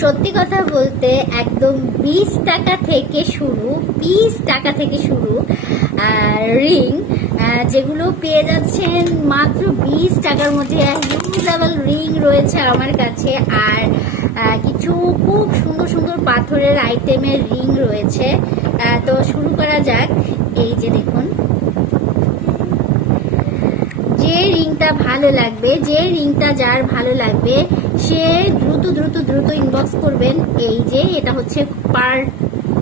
সত্যি কথা বলতে একদম বিশ টাকা থেকে শুরু, বিশ টাকা থেকে শুরু রিং যেগুলো পেয়ে যাচ্ছেন মাত্র বিশ টাকার মধ্যে ইউজেবল রিং রয়েছে আমার কাছে। আর কিছু খুব সুন্দর সুন্দর পাথরের আইটেমের রিং রয়েছে। তো শুরু করা যাক। এই যে দেখুন। যে রিংটা ভালো লাগবে, যে রিংটা যার ভালো লাগবে, সে দ্রুত দ্রুত দ্রুত ইনবক্স করবেন। এই যে, এটা হচ্ছে পার,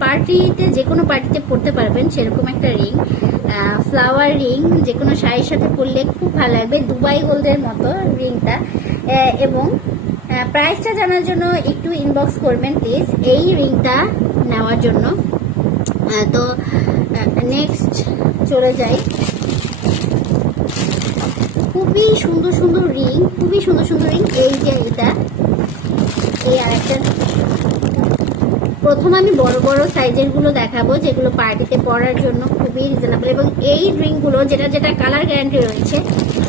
পার্টিতে, যে কোনো পার্টিতে পড়তে পারবেন সেরকম একটা রিং। ফ্লাওয়ার রিং, যে কোনো শাড়ির সাথে পরলে খুব ভালো লাগবে, দুবাই গোল্ডের মতো রিংটা। এবং প্রাইসটা জানার জন্য একটু ইনবক্স করবেন প্লিজ এই রিংটা নেওয়ার জন্য। তো নেক্সট চলে যাই। খুবই সুন্দর সুন্দর রিং, খুবই সুন্দর সুন্দর রিং। এই যে এটা, এই আরেকটা। প্রথম আমি বড় বড় সাইজেরগুলো দেখাবো, যেগুলো পার্টিতে পরার জন্য খুবই রিজনেবল এবং এই রিংগুলো যেটা যেটা কালার গ্যারান্টি রয়েছে,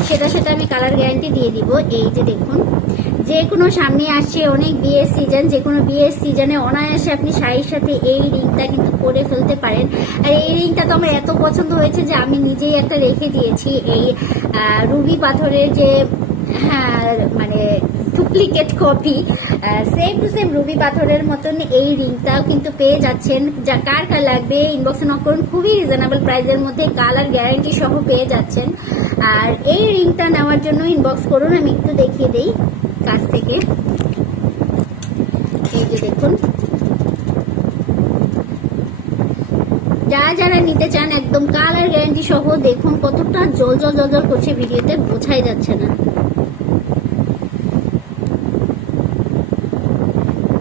সেটা সেটা আমি কালার গ্যারান্টি দিয়ে দিব। এই যে দেখুন যে কোনো সামনে আসছে অনেক বিয়ের সিজন যে কোনো বিয়ের সিজনে অনায়াসে আপনি শাড়ির সাথে এই রিংটা কিন্তু পরে ফেলতে পারেন। আর এই রিংটা তো আমার এত পছন্দ হয়েছে যে আমি নিজেই একটা রেখে দিয়েছি। এই রুবি পাথরের যে হ্যাঁ, মানে duplicate copy same to same ruby পাথরের মতন এই রিংটাও কিন্তু পেয়ে যাচ্ছেন। যা কার কার লাগবে ইনবক্সে নক করুন খুবই রিজনেবল প্রাইসের মধ্যে কালার গ্যারান্টি সহ পেয়ে যাচ্ছেন। আর এই রিংটা নেওয়ার জন্য ইনবক্স করুন আমি একটু দেখিয়ে দেই। কাছ থেকে। এই যে দেখুন। যারা যারা নিতে চান একদম কালার গ্যারান্টি সহ দেখুন কতটা জল জল জল জল করছে ভিডিওতে, বোঝাই যাচ্ছে না।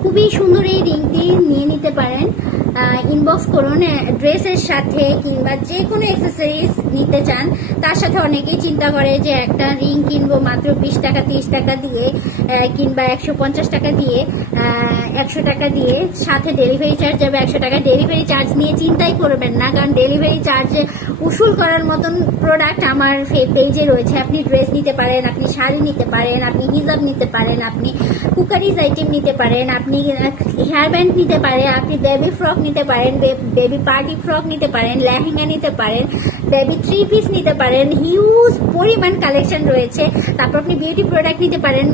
খুবই সুন্দর এই রিংটি নিয়ে নিতে পারেন। ইনবক্স করুন ড্রেসের সাথে কিংবা যে কোনো অ্যাক্সেসরিজ নিতে চান, তার সাথে অনেকেই চিন্তা করে যে একটা রিং কিনবো মাত্র বিশ টাকা, তিরিশ টাকা দিয়ে কিংবা একশো পঞ্চাশ টাকা দিয়ে একশো টাকা দিয়ে সাথে ডেলিভারি চার্জ যাবে, একশো টাকা ডেলিভারি চার্জ নিয়ে চিন্তাই করবেন না, কারণ ডেলিভারি চার্জ উসুল করার মতন প্রোডাক্ট আমার পেজে রয়েছে। আপনি ড্রেস নিতে পারেন, আপনি শাড়ি নিতে পারেন, আপনি হিজাব নিতে পারেন, আপনি কুকারিজ আইটেম নিতে পারেন, আপনি হেয়ার ব্যান্ড নিতে পারেন, আপনি বেবি ফ্রক নিতে পারেন বেবি পার্টি ফ্রক নিতে পারেন, লেহেঙ্গা নিতে পারেন বেবি থ্রি পিস নিতে পারেন হিউজ পরিমাণ কালেকশন রয়েছে। তারপর আপনি বিউটি প্রোডাক্ট নিতে পারেন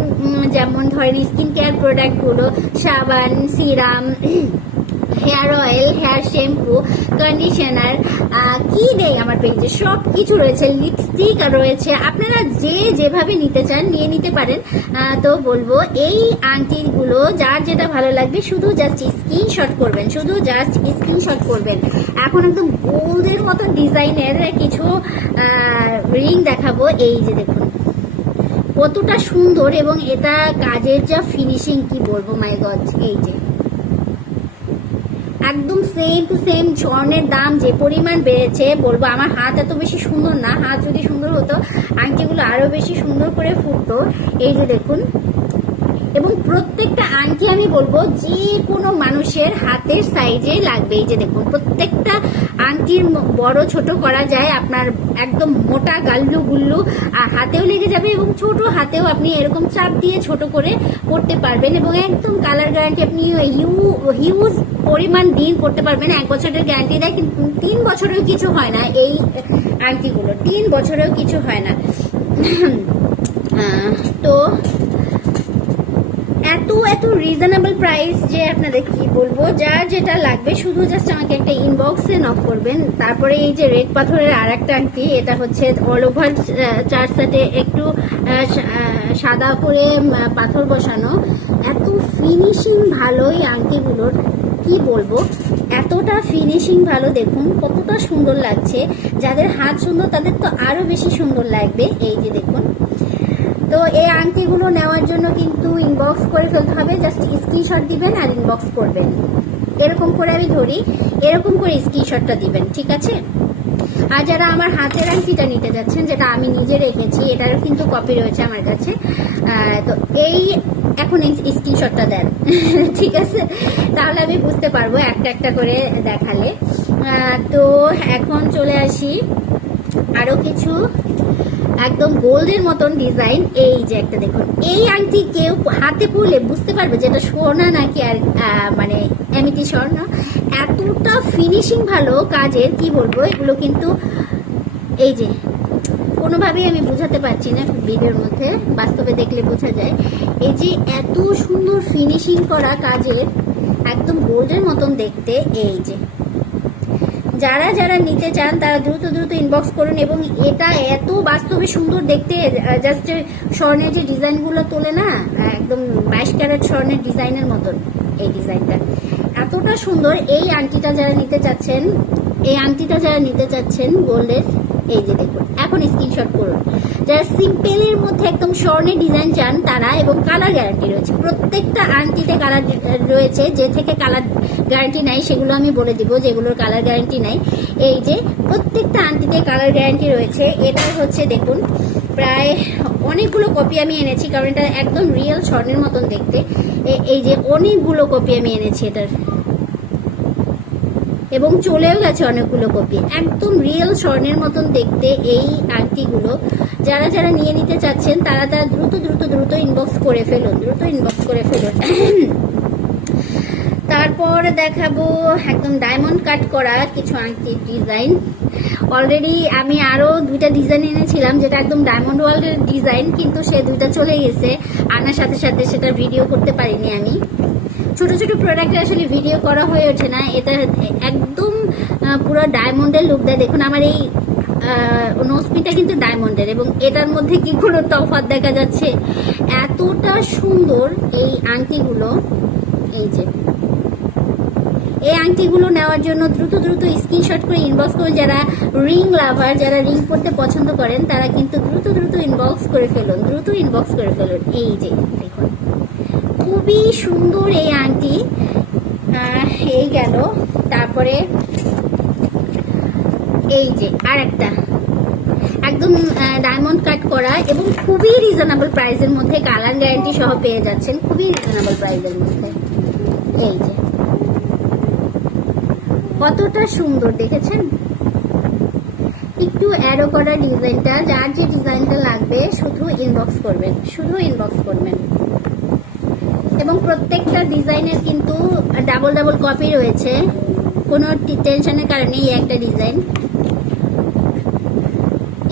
যেমন ধরেন স্কিন কেয়ার প্রোডাক্টগুলো সাবান serum hair oil, hair shampoo, conditioner কি নেই আমার পেজে? সব কিছু রয়েছে লিপস্টিক রয়েছে। আপনারা যে যেভাবে নিতে চান, নিয়ে নিতে পারেন। তো বলব, এই আংটিগুলো, যার যেটা ভালো লাগবে, শুধু জাস্ট স্ক্রিনশট করবেন, শুধু জাস্ট স্ক্রিনশট করবেন। এখন একদম গোল্ডের মতো ডিজাইনের কিছু রিং দেখাবো। এই যে দেখুন, কতটা সুন্দর এবং এটা কাজের যা ফিনিশিং কি বলব মাই গড এই যে। একদম সেম টু সেম স্বর্ণের দাম যে পরিমাণ বেড়েছে, বলব আমার হাত এত বেশি সুন্দর না, হাত যদি সুন্দর হতো, আংটিগুলো আরও বেশি সুন্দর করে ফুটতো। এই যে দেখুন এবং প্রত্যেকটা আংটি আমি বলব যে কোনো মানুষের হাতের সাইজে লাগবে। এই যে দেখুন, প্রত্যেকটা আংটির বড় ছোট করা যায়, আপনার একদম মোটা গাল্লু গুল্লু হাতেও লেগে যাবে এবং ছোট হাতেও আপনি এরকম চাপ দিয়ে ছোট করে পড়তে পারবেন এবং একদম কালার গ্যারান্টি আপনি হিউ হিউজ পরিমাণ দিন করতে পারবেন। এক বছরের গ্যারান্টি দেয়, কিন্তু তিন বছরেও কিছু হয় না এই আংটিগুলো। তিন বছরেও কিছু হয় না। তো এত এত রিজনেবল প্রাইস যে আপনাদের কি বলব? যার যেটা লাগবে, শুধু জাস্ট আমাকে একটা ইনবক্সে নক করবেন। তারপরে এই যে রেড পাথরের আর একটা আংটি, এটা হচ্ছে অল ওভার চার সেটে একটু সাদা করে পাথর বসানো। এত ফিনিশিং ভালো এই আংটিগুলোর, কি বলব? এতটা ফিনিশিং ভালো, দেখুন, কতটা সুন্দর লাগছে। যাদের হাত সুন্দর, তাদের তো আরও বেশি সুন্দর লাগবে। এই যে দেখুন। তো এই আংটিগুলো নেওয়ার জন্য কিন্তু ইনবক্স করে ফেলতে হবে জাস্ট স্ক্রিনশট দিবেন আর ইনবক্স করবেন। এরকম করে আমি ধরি, এরকম করে স্ক্রিনশটটা দিবেন, ঠিক আছে? আর যারা আমার হাতের আংটিটা নিতে যাচ্ছেন, যেটা আমি নিজে রেখেছি, এটারও কিন্তু কপি রয়েছে আমার কাছে তো এই এখন স্ক্রিনশটটা দেন, ঠিক আছে? তাহলে আমি বুঝতে পারব একটা একটা করে দেখালে। তো এখন চলে আসি। আরও কিছু একদম গোল্ডের মতন ডিজাইন এই যে একটা দেখুন। এই আংটি কেউ হাতে পরলে বুঝতে পারবে যে এটা সোনা নাকি আর মানে এমিটি স্বর্ণ। এতটা ফিনিশিং ভালো কাজের, কি বলব, এগুলো কিন্তু এই যে, কোনোভাবেই আমি বোঝাতে পারছি না ভিডিওর মধ্যে, বাস্তবে দেখলে বোঝা যায়। এই যে এত সুন্দর ফিনিশিং করা কাজের, একদম গোল্ডের মতন দেখতে, এই যে। যারা যারা নিতে চান, তারা দ্রুত দ্রুত ইনবক্স করুন এবং এটা এত বাস্তবে সুন্দর দেখতে জাস্ট স্বর্ণের যে ডিজাইনগুলো তোলে না একদম বাইশ ক্যারেট স্বর্ণের ডিজাইনের মতন এই ডিজাইনটা। এতটা সুন্দর। এই আংটিটা যারা নিতে চাচ্ছেন, এই আংটিটা যারা নিতে চাচ্ছেন, গোল্ডের এই যে দেখুন, এখন স্ক্রিনশট করুন। যারা সিম্পলের মধ্যে একদম স্বর্ণের ডিজাইন চান তারা এবং কালার গ্যারান্টি রয়েছে, প্রত্যেকটা আংটিতে কালার রয়েছে, যে থেকে কালার গ্যারান্টি নাই সেগুলো আমি বলে দিব, যেগুলোর কালার গ্যারান্টি নাই এই যে প্রত্যেকটা আংটিতে কালার গ্যারান্টি রয়েছে এটা হচ্ছে দেখুন, প্রায় অনেকগুলো কপি আমি এনেছি, কারণ এটা একদম রিয়েল স্বর্ণের মতন দেখতে। এই যে অনেকগুলো কপি আমি এনেছি এটার। এবং চলেও গেছে অনেকগুলো কপি। একদম রিয়েল স্বর্ণের মতন দেখতে এই আংটিগুলো। যারা যারা নিয়ে নিতে চাচ্ছেন, তারা তারা দ্রুত দ্রুত দ্রুত ইনবক্স করে ফেলুন, দ্রুত ইনবক্স করে ফেলুন। তারপর দেখাবো একদম ডায়মন্ড কাট করা কিছু আংটির ডিজাইন অলরেডি আমি আরও দুইটা ডিজাইন এনেছিলাম, যেটা একদম ডায়মন্ড ওয়ার্ল্ডের ডিজাইন কিন্তু সে দুইটা চলে গেছে। আনার সাথে সাথে সেটা ভিডিও করতে পারিনি আমি। ছোট ছোট প্রোডাক্টে আসলে ভিডিও করা হয়ে ওঠে না। এটা একদম পুরো ডায়মন্ডের লুক দেয়। দেখুন, আমার এই নোসপিটা কিন্তু ডায়মন্ডের এবং এটার মধ্যে কি কোনো তফাৎ দেখা যাচ্ছে? এতটা সুন্দর এই আংটিগুলো, এই যে। এই আংটিগুলো নেওয়ার জন্য দ্রুত দ্রুত স্ক্রিনশট করে ইনবক্স করুন। যারা রিং লাভার যারা রিং পড়তে পছন্দ করেন, তারা কিন্তু দ্রুত দ্রুত ইনবক্স করে ফেলুন। দ্রুত ইনবক্স করে ফেলুন। এই যে, দেখুন। খুবই সুন্দর এই আংটি। এই গেল। তারপরে এই যে আর একটা একদম ডায়মন্ড কাট করা এবং খুবই রিজনেবল প্রাইসের মধ্যে কালার গ্যারান্টি সহ পেয়ে যাচ্ছেন। খুবই রিজনেবল প্রাইসের মধ্যে। এই যে। কতটা সুন্দর, দেখেছেন? একটু অ্যারো করা ডিজাইনটা যার যে ডিজাইনটা লাগবে, শুধু ইনবক্স করবেন। শুধু ইনবক্স করবেন। এবং প্রত্যেকটা ডিজাইনের কিন্তু ডাবল ডাবল কপি রয়েছে। কোনো টেনশনের কারণে এই একটা ডিজাইন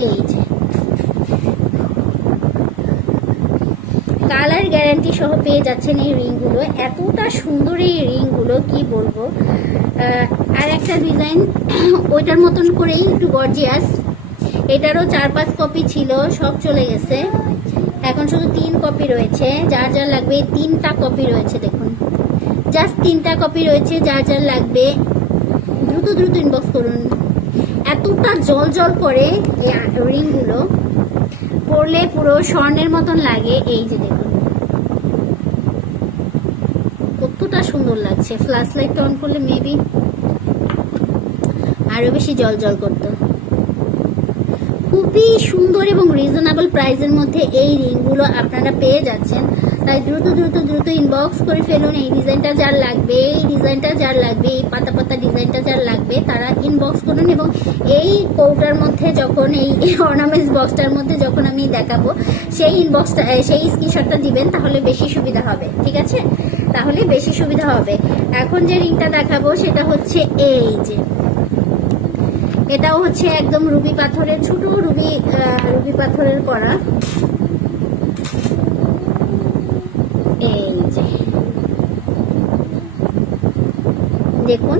এই যে। কালার গ্যারান্টি সহ পেয়ে যাচ্ছেন এই রিংগুলো এতটা সুন্দর এই রিংগুলো কি বলব? আর একটা ডিজাইন ওইটার মতন করেই একটু গর্জিয়াস এটারও চার পাঁচ কপি ছিল, সব চলে গেছে। এখন শুধু তিন কপি রয়েছে, যার যার লাগবে তিনটা কপি রয়েছে, দেখুন। জাস্ট তিনটা কপি রয়েছে, যার যার লাগবে, দ্রুত দ্রুত ইনবক্স করুন। এতটা জল জল করে এই রিংগুলো পরলে পুরো স্বর্ণের মতন লাগে, এই যে দেখুন। কতটা সুন্দর লাগছে ফ্ল্যাশ লাইট অন করলে মেবি আরও বেশি জল জল করতো। খুবই সুন্দর এবং রিজনেবল প্রাইসের মধ্যে এই রিংগুলো আপনারা পেয়ে যাচ্ছেন। তাই দ্রুত দ্রুত দ্রুত ইনবক্স করে ফেলুন। এই ডিজাইনটা যার লাগবে, এই ডিজাইনটা যার লাগবে, এই পাতা পাতা ডিজাইনটা যার লাগবে, তারা ইনবক্স করুন এবং এই কৌটার মধ্যে যখন, এই অর্নামেন্টস বক্সটার মধ্যে যখন আমি দেখাবো, সেই ইনবক্সটা সেই স্ক্রিনশটটা দিবেন, তাহলে বেশি সুবিধা হবে। ঠিক আছে? তাহলে বেশি সুবিধা হবে। এখন যে রিংটা দেখাবো, সেটা হচ্ছে এই যে। এটাও হচ্ছে একদম রুবি পাথরের, ছোট রুবি রুবি পাথরের করা। এই যে। দেখুন,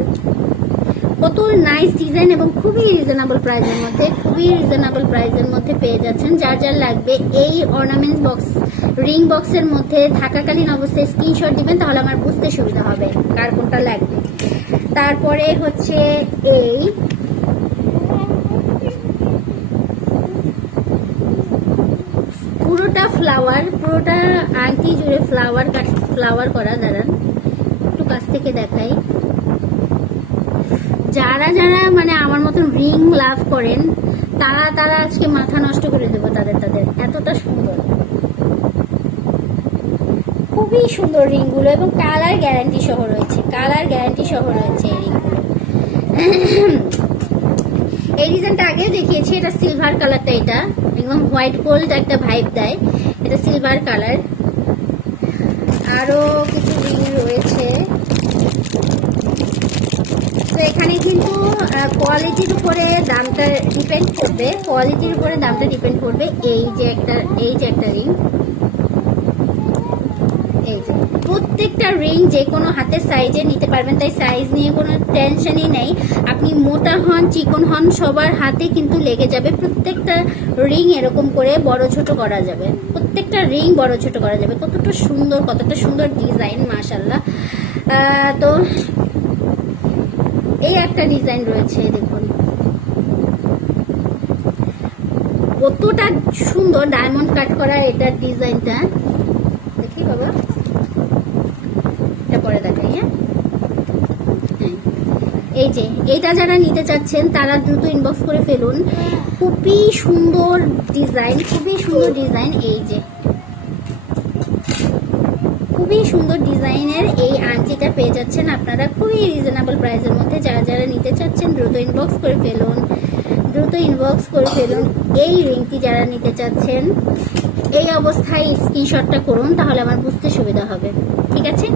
কত নাইস ডিজাইন এবং খুবই রিজনেবল প্রাইসের মধ্যে, খুবই রিজনেবল প্রাইসের মধ্যে পেয়ে যাচ্ছেন। যার যার লাগবে এই অর্নামেন্টস বক্স রিং বক্সের মধ্যে থাকাকালীন অবস্থায় স্ক্রিনশট দিবেন, তাহলে আমার বুঝতে সুবিধা হবে কার কোনটা লাগবে। তারপরে হচ্ছে এই পুরোটা ফ্লাওয়ার পুরোটা আংটি জুড়ে ফ্লাওয়ার ফ্লাওয়ার করা, দাঁড়ান। একটু কাছ থেকে দেখাই। যারা যারা মানে আমার মতন রিং লাভ করেন, তারা তারা আজকে মাথা নষ্ট করে দেবো তাদের তাদের। এতটা সুন্দর। খুবই সুন্দর রিংগুলো এবং কালার গ্যারান্টি সহ রয়েছে। কালার গ্যারান্টি সহ রয়েছে এই রিংগুলো এই ডিজাইনটা আগে দেখিয়েছি, এটা সিলভার কালারটা এটা। একদম হোয়াইট গোল্ড একটা ভাইব দেয়। এটা সিলভার কালার আরও কিছু রিং রয়েছে। তো এখানে কিন্তু কোয়ালিটির উপরে দামটা ডিপেন্ড করবে। কোয়ালিটির উপরে দামটা ডিপেন্ড করবে। এই যে একটা, এই যে একটা রিং প্রত্যেকটা রিং যে কোনো হাতের সাইজে নিতে পারবেন, তাই সাইজ নিয়ে কোনো টেনশনই নেই। আপনি মোটা হন, চিকন হন, সবার হাতে কিন্তু লেগে যাবে। প্রত্যেকটা রিং এরকম করে বড় ছোট করা যাবে। প্রত্যেকটা রিং বড় ছোট করা যাবে। কতটা সুন্দর কতটা সুন্দর ডিজাইন মাশাল্লাহ তো এই একটা ডিজাইন রয়েছে দেখুন। কতটা সুন্দর ডায়মন্ড কাট করা এটার ডিজাইনটা দেখি বাবা। এই যে এটা যারা নিতে চাচ্ছেন, তারা দ্রুত ইনবক্স করে ফেলুন। খুবই সুন্দর ডিজাইন খুবই সুন্দর ডিজাইন এই যে। খুবই সুন্দর ডিজাইনের এই আংটিটা পেয়ে যাচ্ছেন আপনারা। খুবই রিজনেবল প্রাইসের মধ্যে যারা যারা নিতে চাচ্ছেন, দ্রুত ইনবক্স করে ফেলুন। দ্রুত ইনবক্স করে ফেলুন। এই রিংটি যারা নিতে চাচ্ছেন, এই অবস্থায় স্ক্রিনশটটা করুন, তাহলে আমার বুঝতে সুবিধা হবে। ঠিক আছে?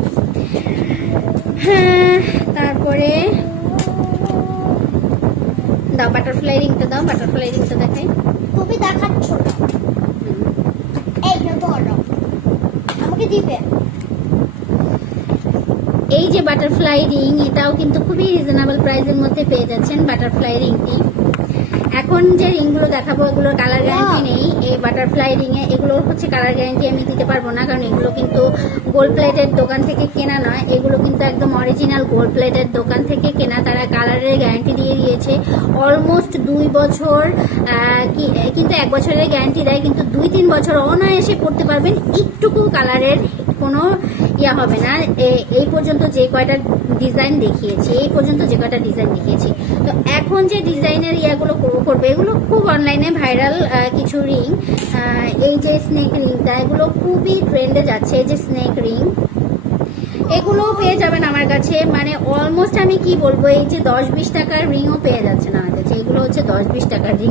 হ্যাঁ তারপরে দাও বাটারফ্লাই রিংটা দাও বাটারফ্লাই রিংটা দেখাই তুমি দেখাচ্ছ এই ধরো আমাকে দিবে? এই যে বাটারফ্লাই রিং এটাও কিন্তু খুবই রিজনেবল প্রাইসের মধ্যে পেয়ে যাচ্ছেন বাটারফ্লাই রিংটি এখন যে রিংগুলো দেখাবো এগুলোর কালার গ্যারান্টি নেই। এই বাটারফ্লাই রিং এ এগুলোর হচ্ছে কালার গ্যারান্টি আমি দিতে পারব না কারণ এগুলো কিন্তু গোল্ড প্লেটের দোকান থেকে কেনা নয়। এগুলো কিন্তু একদম অরিজিনাল গোল্ড প্লেটের দোকান থেকে কেনা। তারা কালারের গ্যারান্টি দিয়ে দিয়েছে। অলমোস্ট দুই বছর কি- কিন্তু এক বছরের গ্যারান্টি দেয় কিন্তু দুই তিন বছর অনায়াসে পড়তে পারবেন। একটুকু কালারের কোনো ইয়া হবে না। এই পর্যন্ত যে কয়টা ডিজাইন দেখিয়েছি এই পর্যন্ত যে কয়টা ডিজাইন দেখিয়েছি। তো এখন যে ডিজাইনের ইয়াগুলো করবে। এগুলো খুব অনলাইনে ভাইরাল কিছু রিং এই যে স্নেক রিংটা এগুলো খুবই ট্রেন্ডে যাচ্ছে। এই যে স্নেক রিং এগুলোও পেয়ে যাবেন আমার কাছে। মানে অলমোস্ট আমি কি বলব, এই যে দশ বিশ টাকার রিংও পেয়ে যাচ্ছেন আমার কাছে। এগুলো হচ্ছে দশ বিশ টাকার রিং।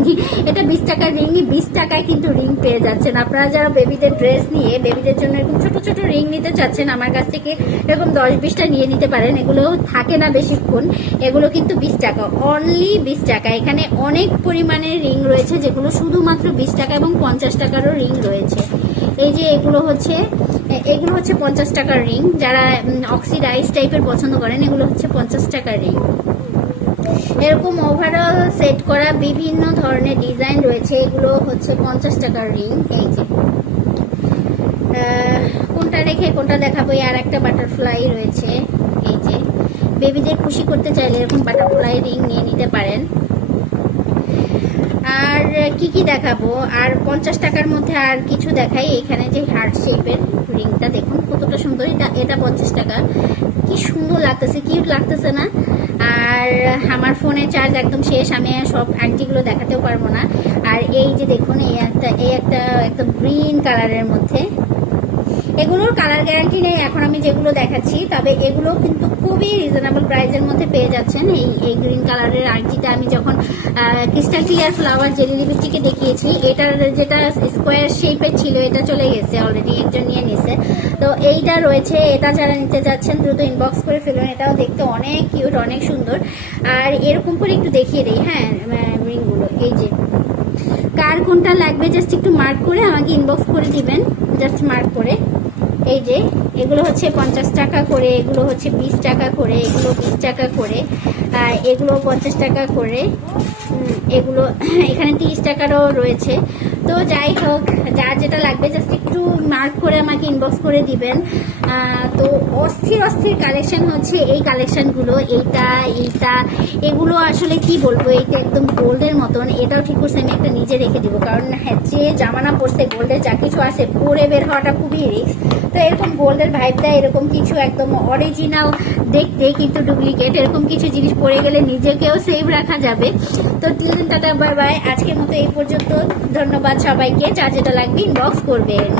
এটা বিশ টাকার রিংই বিশ টাকায় কিন্তু রিং পেয়ে যাচ্ছেন। আপনারা যারা বেবিদের ড্রেস নিয়ে, বেবিদের জন্য এরকম ছোট ছোট রিং নিতে চাচ্ছেন, আমার কাছ থেকে এরকম দশ বিশটা নিয়ে নিতে পারেন। এগুলো থাকে না বেশিক্ষণ। এগুলো কিন্তু বিশ টাকা অনলি বিশ টাকা। এখানে অনেক পরিমাণের রিং রয়েছে, যেগুলো শুধুমাত্র বিশ টাকা এবং পঞ্চাশ টাকারও রিং রয়েছে। এই যে এগুলো হচ্ছে এগুলো হচ্ছে পঞ্চাশ টাকার রিং। যারা অক্সিডাইজ টাইপের পছন্দ করেন, এগুলো হচ্ছে পঞ্চাশ টাকার রিং। এরকম ওভারঅল সেট করা বিভিন্ন ধরনের ডিজাইন রয়েছে, এগুলো হচ্ছে পঞ্চাশ টাকার রিং। এই যে। কোনটা রেখে কোনটা দেখাবো? আর একটা বাটারফ্লাই রয়েছে। এই যে। বেবিদের খুশি করতে চাইলে এরকম বাটারফ্লাই রিং নিয়ে নিতে পারেন। আর কি কি দেখাবো? আর পঞ্চাশ টাকার মধ্যে আর কিছু দেখাই। এখানে যে হার্ট শেপের রিংটা দেখুন, কতটা সুন্দর। এটা এটা পঞ্চাশ টাকা। কি সুন্দর লাগতেছে কিউট লাগতেছে না? আর আমার ফোনে চার্জ একদম শেষ, আমি সব আংটিগুলো দেখাতেও পারব না। আর এই যে দেখুন, এই একটা এই একটা একদম গ্রিন কালারের মধ্যে এগুলোর কালার গ্যারান্টি নেই, এখন আমি যেগুলো দেখাচ্ছি, তবে এগুলো কিন্তু খুবই রিজনেবল প্রাইসের মধ্যে পেয়ে যাচ্ছেন। এই এই গ্রিন কালারের আংটিটা আমি যখন ক্রিস্টাল ক্লিয়ার ফ্লাওয়ার জেলি লিপস্টিকে দেখিয়েছি, এটার যেটা স্কোয়ার শেপের ছিল, এটা চলে গেছে অলরেডি একজন নিয়ে নিছে। তো এইটা রয়েছে, এটা যারা নিতে যাচ্ছেন, দ্রুত ইনবক্স করে ফেলুন, এটাও দেখতে অনেক কিউট অনেক সুন্দর। আর এরকম করে একটু দেখিয়ে দিই হ্যাঁ রিংগুলো এই যে। কার কোনটা লাগবে জাস্ট একটু মার্ক করে আমাকে ইনবক্স করে দিবেন জাস্ট মার্ক করে। এই যে, এগুলো হচ্ছে পঞ্চাশ টাকা করে, এগুলো হচ্ছে বিশ টাকা করে, এগুলো বিশ টাকা করে, আর এগুলো পঞ্চাশ টাকা করে এগুলো এখানে তিরিশ টাকারও রয়েছে। তো যাই হোক যা যেটা লাগবে জাস্ট একটু মার্ক করে আমাকে ইনবক্স করে দিবেন। তো অস্থির অস্থির কালেকশন হচ্ছে এই কালেকশনগুলো এইটা এইটা। এগুলো আসলে কি বলব, এইটা একদম গোল্ডের মতন। এটাও ঠিক করছে, আমি একটা নিজে রেখে দিব। কারণ হ্যাঁ যে জামানা পড়ছে গোল্ডের যা কিছু আছে, পরে বের হওয়াটা খুবই রিস্ক তো এরকম গোল্ডের ভাইবটা এরকম কিছু একদম অরিজিনাল দেখতে, কিন্তু ডুপ্লিকেট এরকম কিছু জিনিস পরে গেলে নিজেকেও সেভ রাখা যাবে। তো টাটা বাই বাই আজকের মতো এই পর্যন্ত। ধন্যবাদ সবাইকে। যা যেটা লাগবে ইনবক্স করবেন।